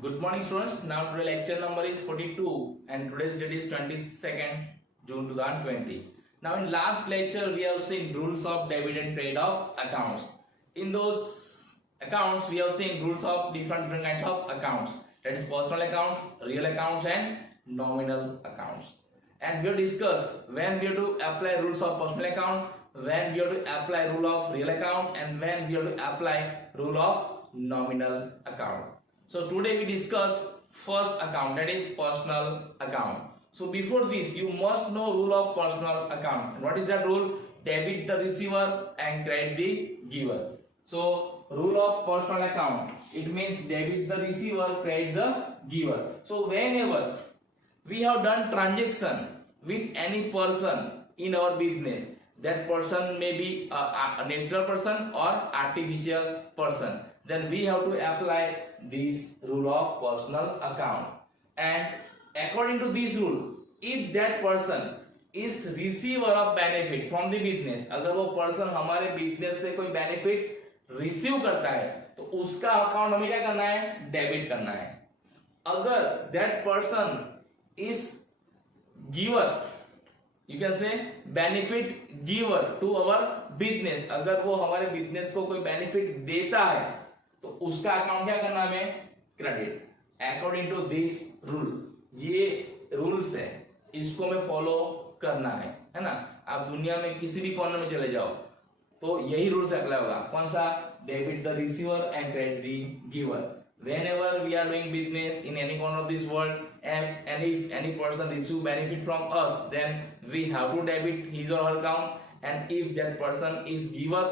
Good morning, students. Now today lecture number is 42 and today's date is 22nd June 2020. Now in last lecture we have seen rules of debit and credit of accounts. In those accounts we have seen rules of different kinds of accounts, that is personal accounts, real accounts and nominal accounts. And we have discussed when we have to apply rules of personal account, when we have to apply rule of real account, and when we have to apply rule of nominal account. So today we discuss first account, that is personal account. So before this you must know rule of personal account. And what is that rule? Debit the receiver and credit the giver. So rule of personal account, it means debit the receiver, credit the giver. So whenever we have done transaction with any person in our business, that person may be a natural person or artificial person, then we have to apply this rule of personal account. And according to this rule, if that person is receiver of benefit from the business, अगर वो person हमारे business से कोई benefit receive करता है तो उसका account हमें क्या करना है? Debit करना है. अगर that person is giver, you can say benefit giver to our business, अगर वो हमारे business को कोई benefit देता है तो उसका अकाउंट क्या करना है? Credit. According to this rule, ये रूल्स है, इसको हमें फॉलो करना है ना. आप दुनिया में किसी भी कॉर्नर में चले जाओ तो यही रूल्स अप्लाई होगा. कौन सा? Debit the receiver and credit the giver. whenever we are doing business in any corner of this world, and if any person receive benefit from us, then we have to debit his or her account, and if that person is giver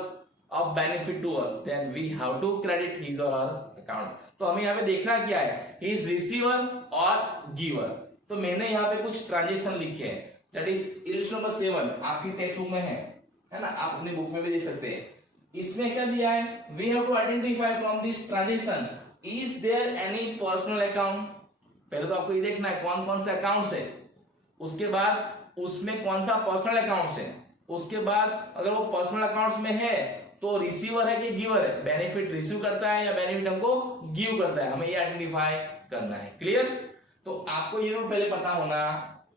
of benefit to us, then we have to credit his or her account. तो हमें यहाँ पे देखना क्या है? He is receiver और giver. तो मैंने यहाँ पे कुछ ट्रांजेक्शन लिखे हैं, that is illustration number 7 आपकी टेक्स्ट बुक में है ना, आप अपनी बुक में भी देख सकते हैं. इसमें क्या दिया है? We have to identify from this transaction, is there any personal account. पहले तो आपको ये देखना है कौन कौन से अकाउंट्स है, उसके बाद उसमें कौन सा पर्सनल अकाउंट्स है, उसके बाद अगर वो पर्सनल अकाउंट्स में है तो रिसीवर है कि गिवर है, बेनिफिट रिसीव करता है या बेनिफिट हमको गिव करता है, हमें ये आइडेंटिफाई करना है. क्लियर? तो आपको ये रूल पहले पता होना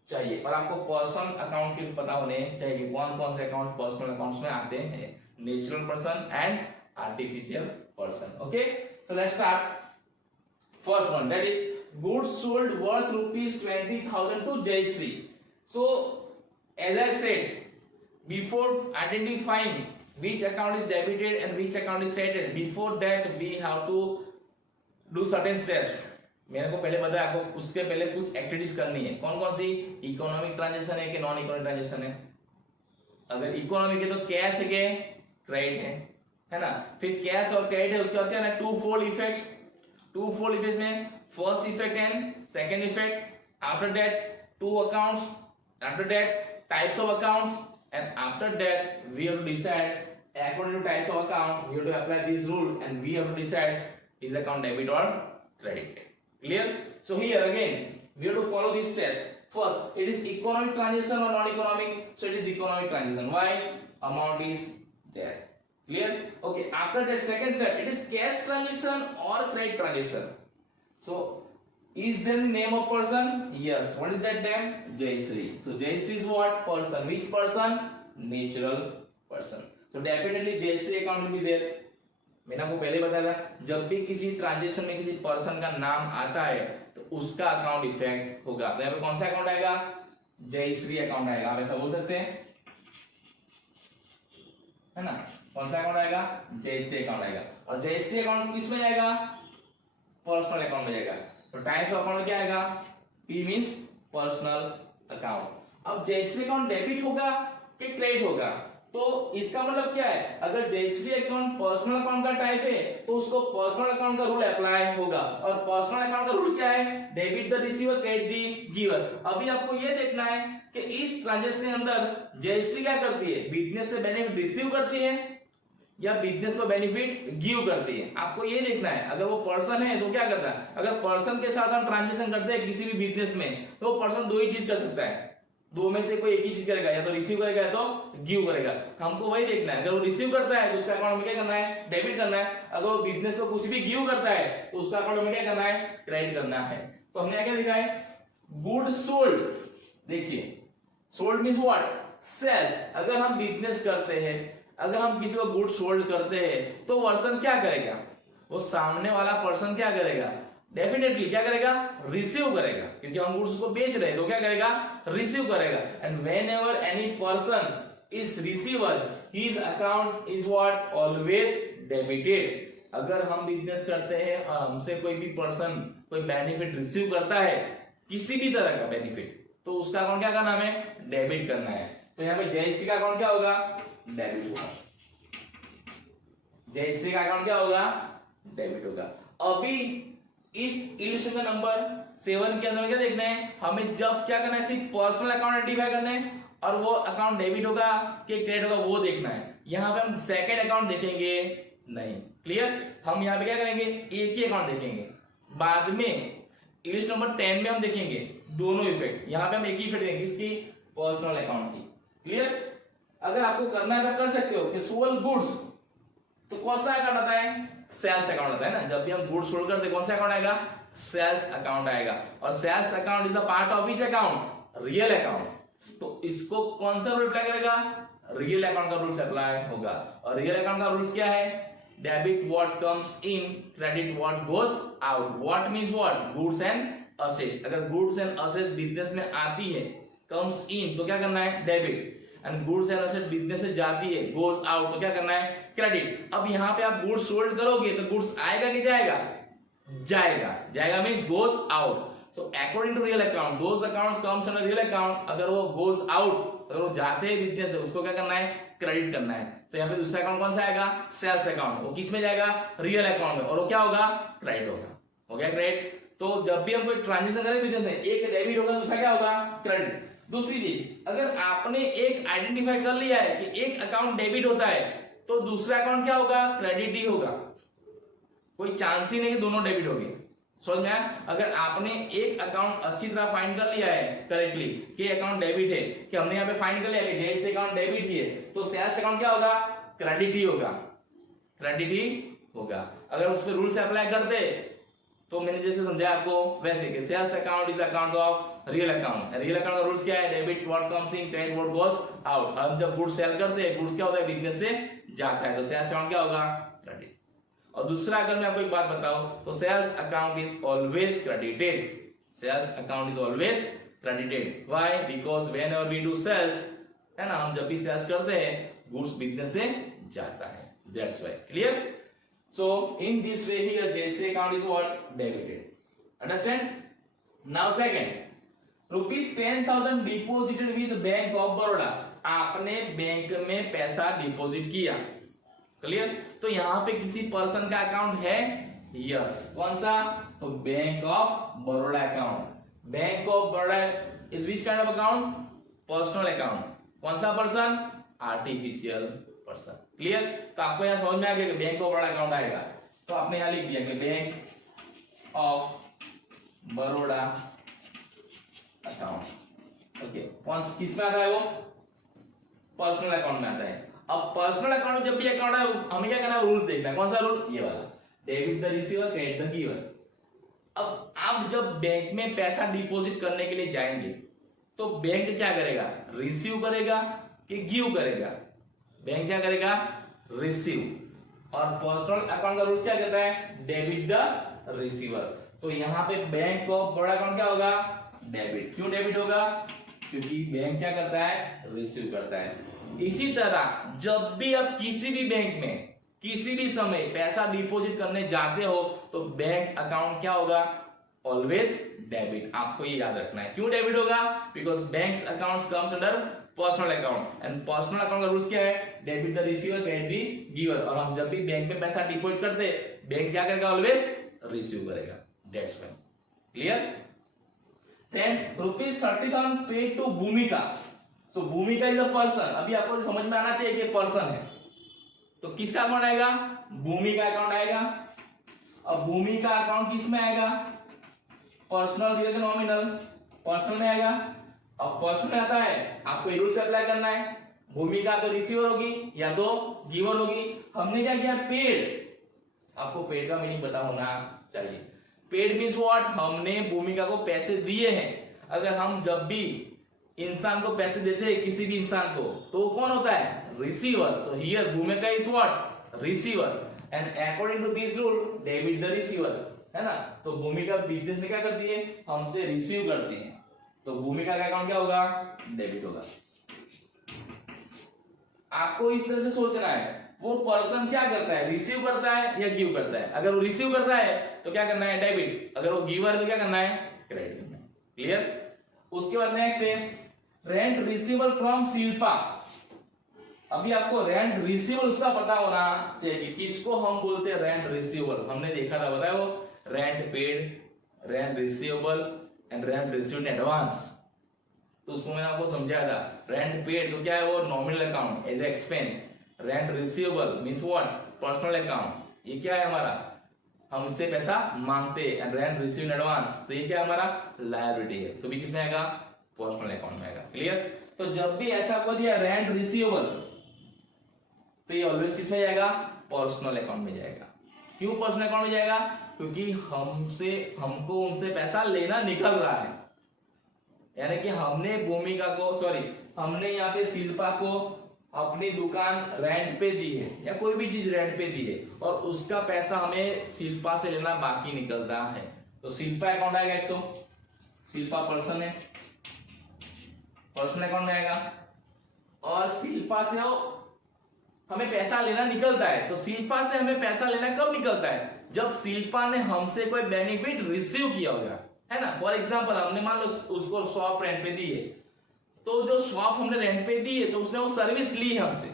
चाहिए और आपको पर्सनल अकाउंट के पता होने चाहिए कौन कौन से अकाउंट पर्सनल अकाउंट्स में आते हैं, natural person and artificial person. Okay, so let's start. First one, that is goods sold worth rupees 20,000 to Jayashree. So as I said before, identifying which account is debited and which account is credited, before that we have to do certain steps. मैंने को पहले बताया आपको उसके पहले कुछ activities करनी है. कौन कौन सी? इकोनॉमिक ट्रांजैक्शन है कि नॉन इकोनॉमिक ट्रांजैक्शन है. अगर इकोनॉमिक है तो कैश है के क्रेडिट है ना. फिर कैश और क्रेडिट है, उसके बाद क्या है? Two fold effect. Two fold effect में first effect and second effect. After that two accounts, after that types of accounts, and after that we have to decide according to types of account we have to apply this rule, and we have to decide is account debit or credit. Clear? So here again we have to follow these steps. First, it is economic transaction or non-economic, so it is economic transaction. Why? Amount is there. Clear? Okay, after that second step, it is cash transaction or credit transaction. So is there the name of person? Yes. What is that name? Jayashree. So Jayashree is what? Person. Which person? Natural person. So definitely Jayashree account will be there. मैंने आपको पहले बताया था जब भी किसी transaction में किसी पर्सन का नाम आता है तो उसका अकाउंट इफेक्ट होगा. तो यहाँ पे कौन सा अकाउंट आएगा? जयश्री अकाउंट आएगा. आप ऐसा बोल सकते हैं है ना. कौन सा अकाउंट आएगा? जयश्री अकाउंट आएगा. और जयश्री अकाउंट किस में जाएगा? पर्सनल अकाउंट में जाएगा. तो टाइप्स ऑफ अकाउंट क्या आएगा? P means personal account. अब जयश्री अकाउंट डेबिट होगा कि क्रेडिट होगा, तो इसका मतलब क्या है? अगर जयश्री अकाउंट पर्सनल अकाउंट का टाइप है तो उसको पर्सनल अकाउंट का रूल अप्लाई होगा. और पर्सनल अकाउंट का रूल क्या है? Debit the receiver, credit the giver. अभी आपको ये देखना है कि इस ट्रांजेक्शन के अंदर जयश्री क्या करती है? बिजनेस से बेनिफिट रिसीव करती है या बिजनेस को बेनिफिट गिव करती है. आपको ये देखना है. अगर वो पर्सन है तो क्या करता है? अगर पर्सन के साथ हम ट्रांजेक्शन करते हैं किसी भी बिजनेस में तो वो पर्सन दो ही चीज कर सकता है. दो में से कोई एक ही चीज करेगा, या तो रिसीव करेगा या तो गिव करेगा। हमको वही देखना है, अगर वो रिसीव करता है तो उसका अकाउंट में क्या करना है, डेबिट करना है। अगर वो बिजनेस को कुछ भी गिव करता है तो उसका अकाउंट में क्या करना है, क्रेडिट करना है। तो हमने क्या लिखा है, गुड सोल्ड। देखिए सोल्ड मीन्स व्हाट, सेल्स। अगर हम बिजनेस करते हैं, अगर हम किसी को गुड सोल्ड करते हैं तो पर्सन क्या करेगा, वो सामने वाला पर्सन क्या करेगा, डेफिनेटली क्या करेगा, रिसीव करेगा, क्योंकि हम गुड्स को बेच रहे हैं तो क्या करेगा, रिसीव करेगा। And when ever any person is receiver his account is what, always debited. अगर हम बिजनेस करते हैं और हमसे कोई भी पर्सन कोई बेनिफिट रिसीव करता है, किसी भी तरह का बेनिफिट, तो उसका अकाउंट क्या करना है, डेबिट करना है। तो यहाँ पे जयश्री का अकाउंट क्या होगा, डेबिट होगा। जयश्री का अकाउंट क्या होगा, डेबिट होगा। अभी इस इलस्ट्रेशन नंबर 7 के अंदर क्या देखना है, हमें जब क्या करना है, सिर्फ पर्सनल अकाउंट आइडेंटिफाई करना है और वो अकाउंट डेबिट होगा कि क्रेडिट होगा वो देखना है। यहाँ पे हम सेकंड अकाउंट देखेंगे नहीं, क्लियर। हम यहाँ पे क्या करेंगे, एक ही अकाउंट देखेंगे, बाद में इलिस्ट नंबर 10 में हम देखेंगे दोनों इफेक्ट। यहाँ पे हम एक ही इफेक्ट देखेंगे, इसकी पर्सनल अकाउंट की, क्लियर। अगर आपको करना है तो कर सकते हो कि सोल्ड गुड्स, तो कौन सा अकाउंट आता है, सेल्स अकाउंट आता है ना। जब भी हम गुड्स सोल्ड करते हैं कौन सा अकाउंट आएगा, सेल्स अकाउंट आएगा। और sales account is a part of which account, real account. तो इसको कौन सा रूल अप्लाई करेगा, रियल अकाउंट का रूल्स अप्लाई होगा। और रियल अकाउंट का रूल्स क्या है, debit what comes in, credit what goes out. What means what, goods and assets. अगर गुड्स एंड असेट्स बिजनेस में आती है, कम्स इन, तो क्या करना है, debit. And goods and asset business से जाती है, गोज आउट, तो क्या करना है, क्रेडिट। अब यहाँ पे आप गुड्स सोल्ड करोगे तो गुड्स आएगा कि जाएगा, जाएगा। जाएगा means goes out. So according to real account, those accounts comes under real account. अगर वो गोज आउट, अगर वो जाते हैं बिजनेस से, उसको क्या करना है, क्रेडिट करना है। तो यहाँ पे दूसरा अकाउंट कौन सा आएगा, सेल्स अकाउंट। वो किस में जाएगा, रियल अकाउंट में, और वो क्या होगा, क्रेडिट होगा। हो गया क्रेडिट। तो जब भी हम कोई ट्रांजेक्शन करें बिजनेस में, एक डेबिट होगा, दूसरा क्या होगा, क्रेडिट। दूसरी चीज, अगर आपने एक आइडेंटिफाई कर लिया है कि एक अकाउंट डेबिट होता है, तो दूसरा अकाउंट क्या होगा, क्रेडिट ही होगा। कोई चांस ही नहीं कि दोनों डेबिट हो गए। समझ में आया। अगर आपने एक अकाउंट अच्छी तरह फाइंड कर लिया है करेक्टली कि अकाउंट डेबिट है, कि हमने यहाँ पे फाइंड कर लिया कि जैसे अकाउंट डेबिट ही है, तो सेल्स अकाउंट क्या होगा, क्रेडिट ही होगा, क्रेडिट ही होगा। अगर उस पर रूल से अप्लाई करते तो मैंने जैसे समझाया आपको वैसे कि sales account is account of real account. Real account का रूल्स क्या है, debit what comes in, credit what goes out. हम जब गुड्स सेल करते हैं, गुड्स क्या होता है, बिजनेस से जाता है, तो सेल्स अकाउंट क्या होगा, क्रेडिट। और दूसरा अगर मैं आपको एक बात बताऊं तो sales account is always credited. Sales account is always credited. Why, because whenever we do sales, है ना, हम जब भी सेल्स करते हैं गुड्स बिजनेस से जाता है, that's why. Clear. So in this way here JC account is what, debited. Understand? Now second, rupees 10,000 deposited with Bank of Baroda. आपने बैंक में पैसा डिपॉजिट किया, क्लियर। तो यहाँ पे किसी पर्सन का अकाउंट है, यस। कौन सा, तो bank of Baroda account. Bank of Baroda is which kind of account, personal account. कौन सा पर्सन, आर्टिफिशियल पर्सन। क्लियर। तो आपको यहाँ समझ में आ गया कि बैंक ऑफ बड़ौदा अकाउंट आएगा, तो आपने यहाँ लिख दिया कि bank of Baroda account. Okay, कौन किस में आता है, वो पर्सनल अकाउंट में आता है। अब पर्सनल अकाउंट जब भी अकाउंट है, हमें क्या करना है, रूल्स देखना है। कौन सा रूल, ये वाला, debit the receiver, credit the giver. अब आप जब बैंक में पैसा डिपॉजिट करने के लिए जाएंगे तो बैंक क्या करेगा, रिसीव करेगा कि गिव करेगा, बैंक क्या करेगा, रिसीव। और पर्सनल अकाउंट का रूल्स क्या कहता है, डेबिट द रिसीवर। तो यहाँ पे बैंक ऑफ बड़ा अकाउंट क्या होगा, डेबिट। क्यों डेबिट होगा, क्योंकि बैंक क्या करता है, रिसीव करता है। इसी तरह जब भी आप किसी भी बैंक में किसी भी समय पैसा डिपॉजिट करने जाते हो तो बैंक अकाउंट क्या होगा, ऑलवेज डेबिट। आपको ये याद रखना है। क्यों डेबिट होगा, because banks accounts comes under personal account, and personal account का रूल्स क्या है, debit the receiver, credit the giver. और हम जब भी बैंक में पैसा डिपॉजिट करते बैंक क्या करेगा, ऑलवेज रिसीव करेगा, that's why. Clear. Then rupees 30,000 paid to Bhumika. So भूमिका इज अ पर्सन। अभी आपको समझ में आना चाहिए कि पर्सन है, तो किसका अकाउंट आएगा, भूमिका अकाउंट आएगा। अब भूमिका अकाउंट किस में आएगा, पर्सनल, नॉमिनल, पर्सनल में आएगा। अब फर्स्ट में आता है आपको रूल से अप्लाई करना है, भूमिका तो रिसीवर होगी या तो गिवर होगी। हमने क्या किया, पेड, आपको पेड का मीनिंग पता होना चाहिए। पेड मीन्स व्हाट, हमने भूमिका को पैसे दिए हैं। अगर हम जब भी इंसान को पैसे देते हैं, किसी भी इंसान को, तो कौन होता है, रिसीवर। तो here Bhumika is what, receiver, and according to this rule debit the receiver, है ना। तो भूमिका बिजनेस में क्या करती है, हमसे रिसीव करती है, तो भूमिका का अकाउंट क्या होगा, डेबिट होगा। आपको इस तरह से सोचना है, वो पर्सन क्या करता है, रिसीव करता है या गिव करता है। अगर वो रिसीव करता है तो क्या करना है, डेबिट। अगर वो गिवर है तो क्या करना है, क्रेडिट करना है। क्लियर। उसके बाद नेक्स्ट है रेंट रिसीवेबल फ्रॉम शिल्पा। अभी आपको रेंट रिसीवेबल उसका पता होना चाहिए कि किसको हम बोलते हैं रेंट रिसीवेबल। हमने देखा था, बताया वो rent paid, rent receivable and rent received in advance. तो उसको मैंने आपको समझाया था। रेंट पेड तो क्या है, वो nominal account as expense. Rent receivable means what, personal account. ये क्या है हमारा, हमसे पैसा मांगते हैं। And rent receive in advance, तो ये क्या है हमारा, लायबिलिटी है। तो भी किसमें आएगा, पर्सनल अकाउंट में आएगा। क्लियर। तो जब भी ऐसा आपको दिया रेंट रिसीवेबल, तो ये ऑलवेज किस में जाएगा, पर्सनल अकाउंट में जाएगा। क्यों पर्सनल अकाउंट में जाएगा, क्योंकि हमको उनसे पैसा लेना निकल रहा है। यानी कि हमने भूमिका को, हमने यहाँ पे शिल्पा को अपनी दुकान रेंट पे दी है या कोई भी चीज रेंट पे दी है, और उसका पैसा हमें शिल्पा से लेना बाकी निकलता है। तो शिल्पा अकाउंट आएगा, एक तो शिल्पा पर्सन है, पर्सनल अकाउंट में आएगा। और शिल्पा से हमें पैसा लेना निकलता है। तो शिल्पा से हमें पैसा लेना कब निकलता है, जब शिल्पा ने हमसे कोई बेनिफिट रिसीव किया होगा, है ना। फॉर एग्जाम्पल हमने मान लो उसको शॉप रेंट पे दी है, तो जो शॉप हमने रेंट पे दी है तो उसने वो सर्विस ली है हमसे,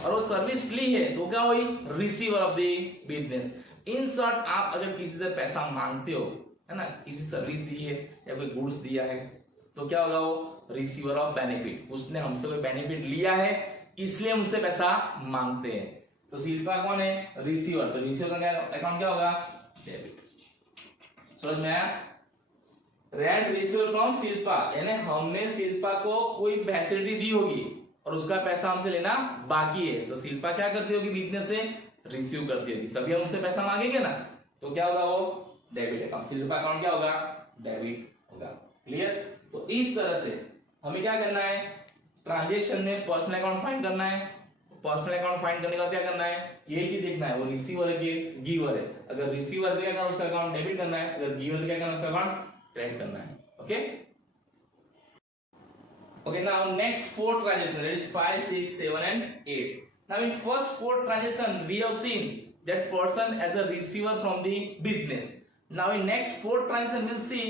और वो सर्विस ली है तो क्या हुई, receiver of the business. In short, आप अगर किसी से पैसा मांगते हो, है ना, किसी सर्विस दी है या कोई गुड्स दिया है, तो क्या होगा, वो रिसीवर ऑफ बेनिफिट। उसने हमसे कोई बेनिफिट लिया है इसलिए हमसे पैसा मांगते हैं। तो शिल्पा कौन है, रिसीवर। तो रिसीवर का अकाउंट क्या होगा, डेबिट। समझ में आया। रेंट रिसीवेबल फ्रॉम शिल्पा, यानी हमने शिल्पा को कोई फैसिलिटी दी होगी और उसका पैसा हमसे लेना बाकी है, तो शिल्पा क्या करती होगी, बिजनेस से रिसीव करती होगी, तभी हम उससे पैसा मांगेंगे ना। तो क्या होगा, वो डेबिट अकाउंट। शिल्पा अकाउंट क्या होगा, डेबिट होगा। क्लियर। तो इस तरह से हमें क्या करना है, ट्रांजेक्शन में पर्सनल अकाउंट फाइंड करना है। पर्सनल अकाउंट फाइंड करने का क्या करना है, यही चीज देखना है, वो रिसीवर है कि गिवर है। अगर रिसीवर क्या करना है, उसका अकाउंट डेबिट करना है। अगर गिवर क्या करना है, उसका अकाउंट क्रेडिट करना है। Okay. Okay, now next four transaction, that is 5, 6, 7 and 8. Now in first four transaction we have seen that person as a receiver from the business. Now in next four transaction we'll see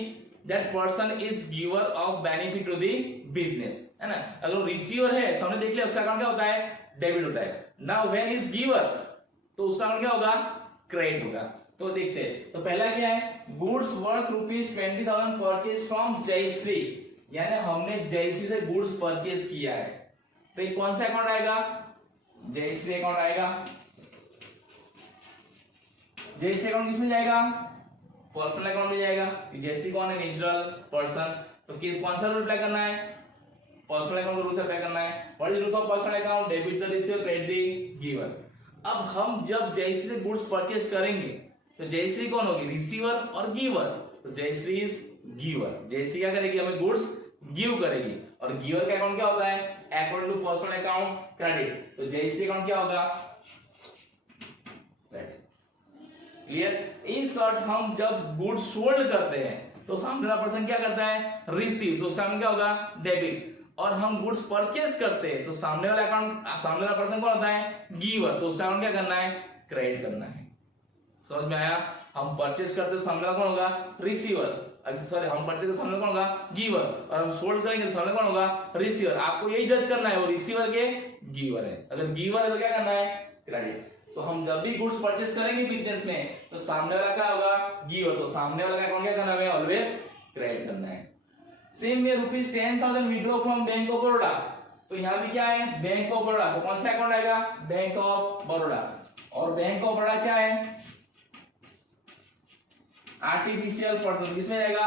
that person is giver of benefit to the business, है ना। अगर वो receiver है तो हमने देख लिया उसका अकाउंट क्या होता है, डेबिट होता है। Now when is giver, तो उसका अकाउंट क्या होगा, क्रेडिट होगा। तो देखते हैं। तो पहला क्या है, goods worth ₹20,000 purchase from Jayashree, यानी हमने जयश्री से गुड्स परचेज किया है। तो ये कौन सा अकाउंट आएगा, जयश्री अकाउंट आएगा। जयश्री अकाउंट किसमें जाएगा, पर्सनल अकाउंट में जाएगा। जयश्री कौन है, नेचुरल पर्सन। तो कौन सा रूल अप्लाई करना है, पर्सनल अकाउंट रूल से अप्लाई करना है। What is rules of personal account, debit the receiver, credit the giver. अब हम जब जयश्री से गुड्स परचेज करेंगे तो जयश्री कौन होगी, रिसीवर और गिवर। तो जयश्री इज गिवर। जयश्री क्या करेगी, हमें गुड्स गिव करेगी। और गिवर का अकाउंट क्या होता है, according to personal account credit. तो जयश्री अकाउंट क्या होगा, क्रेडिट। क्लियर। इन शॉर्ट, हम जब गुड्स सोल्ड करते हैं तो सामने वाला पर्सन क्या करता है, रिसीव, तो उसका अकाउंट क्या होगा, डेबिट। और हम गुड्स परचेस करते हैं तो सामने वाला पर्सन कौन होता है, गिवर, तो उसका अकाउंट क्या करना है, क्रेडिट करना है। समझ में आया। हम परचेस करते तो सामने वाला कौन होगा, रिसीवर। हम परचेस करते सामने कौन होगा, गिवर। और हम सोल्ड करेंगे तो सामने कौन होगा, रिसीवर। आपको यही जज करना है वो रिसीवर के गिवर है। अगर गिवर है तो क्या करना है, क्रेडिट। सो हम जब भी गुड्स परचेस करेंगे बिजनेस में तो सामने वाला क्या होगा, गिवर। तो सामने वाला का अकाउंट क्या करना है, ऑलवेज क्रेडिट करना है। Same way ₹10,000 withdraw from bank of Baroda. तो यहाँ भी क्या है, बैंक ऑफ बड़ौदा। तो कौन सा अकाउंट आएगा, बैंक ऑफ बड़ौदा। और बैंक ऑफ बड़ौदा क्या है, आर्टिफिशियल पर्सन, किसमें जाएगा,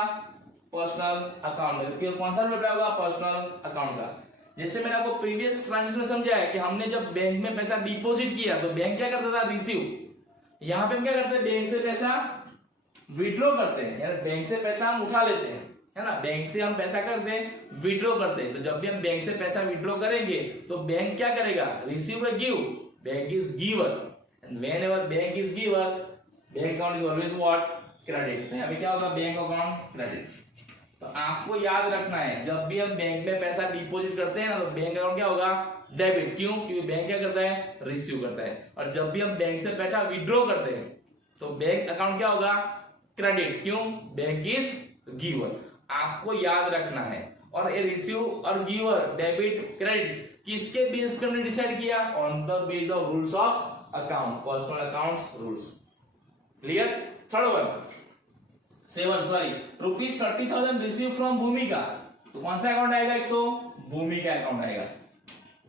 पर्सनल अकाउंट में। कौन सा रूल अप्लाई होगा? पर्सनल अकाउंट का। जैसे मैंने आपको प्रीवियस ट्रांजेक्शन में समझाया है कि हमने जब बैंक में पैसा डिपॉजिट किया तो बैंक क्या करता था? रिसीव। यहाँ पे हम क्या करते हैं? बैंक से पैसा विड्रॉ करते हैं, यानी बैंक से पैसा हम उठा लेते हैं, है ना। बैंक से हम पैसा करते हैं, विड्रॉ करते हैं। तो जब भी हम बैंक से पैसा विड्रॉ करेंगे तो बैंक क्या करेगा? रिसीव या give? Bank is giver, and whenever bank is giver, bank account is always what? Credit. तो यहाँ पे क्या होगा? Bank account credit. तो आपको याद रखना है, जब भी हम बैंक में पैसा डिपॉजिट करते हैं ना तो बैंक अकाउंट क्या होगा? डेबिट। क्यों? क्योंकि बैंक क्या करता है? रिसीव करता है। और जब भी हम बैंक से पैसा विड्रॉ करते हैं तो बैंक अकाउंट क्या होगा? क्रेडिट। क्यों? Bank is giver. आपको याद रखना है। और ये रिसीव और गिवर, डेबिट, क्रेडिट किसके बेस पे हमने डिसाइड किया? On the base of rules of account, personal accounts rules. Clear? Third one 7 rupees 30,000 receive from भूमिका। तो कौन सा अकाउंट आएगा? एक तो भूमिका अकाउंट आएगा।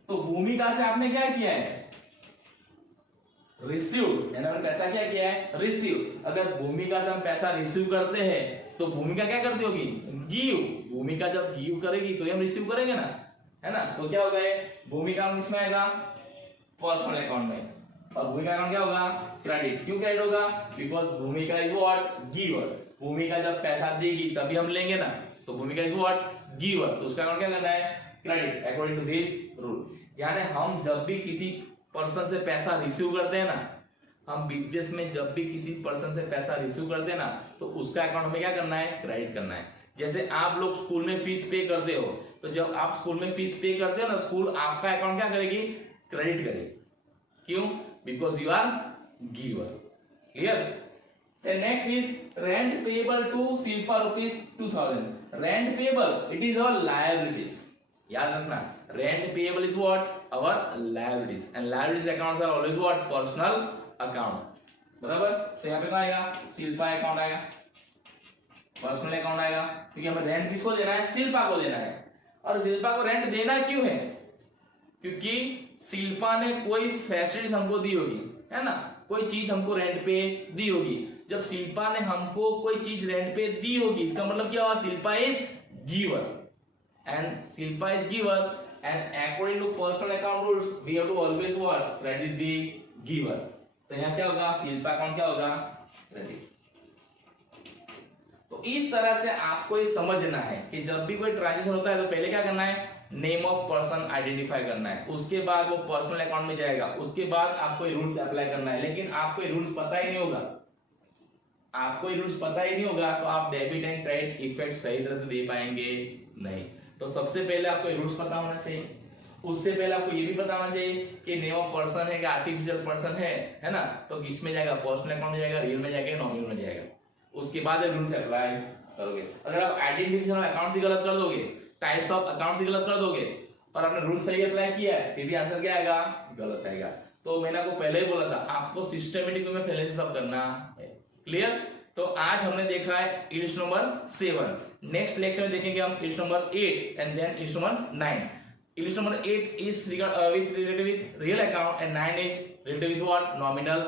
तो भूमिका से आपने क्या किया है? रिसीव, यानी पैसा क्या किया है? रिसीव। अगर भूमिका से हम पैसा रिसीव करते हैं तो भूमिका क्या करती होगी? गिव। भूमिका जब गिव करेगी तो हम रिसीव करेंगे ना, है ना। तो क्या होगा? भूमिका किसमें आएगा? पर्सनल अकाउंट में। और भूमिका अकाउंट क्या होगा? क्रेडिट। क्यों क्रेडिट होगा? बिकॉज भूमिका इज व्हाट? गिवर। भूमिका जब पैसा देगी तभी हम लेंगे ना, तो भूमिका इज व्हाट? गिवर। तो उसका अकाउंट क्या करना है? Credit, according to this rule. यानी हम जब भी किसी पर्सन से पैसा रिसीव करते हैं ना, हम बिजनेस में जब भी किसी पर्सन से पैसा रिसीव करते हैं ना तो उसका अकाउंट में क्या करना है? क्रेडिट करना है। जैसे आप लोग स्कूल में फीस पे करते हो, तो जब आप स्कूल में फीस पे करते हो ना, स्कूल आपका अकाउंट क्या करेगी? क्रेडिट करेगी। क्यों? Because you are giver. Clear? Then next is rent payable to Silpa rupees 2,000. Rent payable, it is our liabilities. याद रखना, rent payable is what? Our liabilities, and liabilities accounts are always what? Personal account. बराबर? तो यहाँ पे क्या आएगा? Silpa account आएगा, personal account आएगा, क्योंकि हमें रेंट किसको देना है? शिल्पा को देना है। और शिल्पा को रेंट देना क्यों है? क्योंकि शिल्पा ने कोई फैसिलिटीज हमको दी होगी, है ना, कोई चीज हमको रेंट पे दी होगी। जब शिल्पा ने हमको कोई चीज रेंट पे दी होगी, इसका मतलब क्या हुआ? Shilpa is giver, and Shilpa is giver, and according to personal account rules we have to always what? Credit the giver. तो यहाँ क्या होगा? शिल्पा अकाउंट क्या होगा? क्रेडिट। तो इस तरह से आपको ये समझना है कि जब भी कोई ट्रांजेक्शन होता है तो पहले क्या करना है? नेम ऑफ पर्सन आइडेंटिफाई करना है, उसके बाद वो पर्सनल अकाउंट में जाएगा, उसके बाद आपको ये रूल्स अप्लाई करना है। लेकिन आपको ये रूल्स पता ही नहीं होगा, आपको ये रूल्स पता ही नहीं होगा तो आप डेबिट एंड क्रेडिट इफेक्ट सही तरह से दे पाएंगे नहीं। तो सबसे पहले आपको ये रूल्स पता होना चाहिए। उससे पहले आपको ये भी पता होना चाहिए कि नेम ऑफ पर्सन है कि आर्टिफिशियल पर्सन है ना, तो किसमें जाएगा? पर्सनल अकाउंट में जाएगा, रियल में जाएगा, नॉमिनल में जाएगा। उसके बाद रूल्स अप्लाई करोगे। अगर आप आइडेंटिफिकेशन ऑफ अकाउंट से गलत कर दोगे, टाइप्स ऑफ अकाउंट से गलत कर दोगे और आपने रूल सही अप्लाई किया है, फिर भी आंसर क्या आएगा? गलत आएगा। तो मैंने आपको पहले ही बोला था, आपको सिस्टमेटिक में पहले से सब करना है। क्लियर? तो आज हमने देखा है इल्स नंबर 7। नेक्स्ट लेक्चर में देखेंगे हम illus number 8 and then illus number 9। Illus number 8 is related with real account and 9 is related with what? Nominal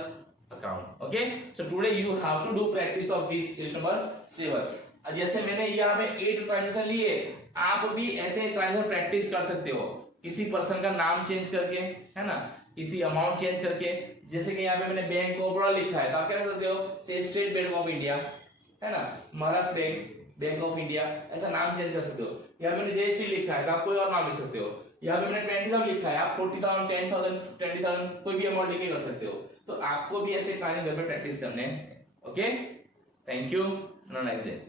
account. Okay, so today you have to do practice of this ills number 7। जैसे मैंने यहाँ पे 8 transaction लिए, आप भी ऐसे transaction practice कर सकते हो, किसी पर्सन का नाम चेंज करके, है ना, किसी अमाउंट चेंज करके। जैसे कि यहाँ पे मैंने बैंक ऑफ बड़ौदा लिखा है तो आप क्या कर सकते हो? से स्टेट बैंक ऑफ इंडिया, है ना, Maharashtra bank, bank of India, ऐसा नाम चेंज कर सकते हो। यहाँ पे मैंने जयश्री लिखा है तो आप कोई और नाम लिख सकते हो। यहाँ पे मैंने 20,000 लिखा है, आप 40,000, 10,000, 20,000 कोई भी अमाउंट लिख कर सकते हो। तो आपको भी ऐसे ट्रांजेक्शन घर पे प्रैक्टिस करने हैं। Okay, thank you, nice day.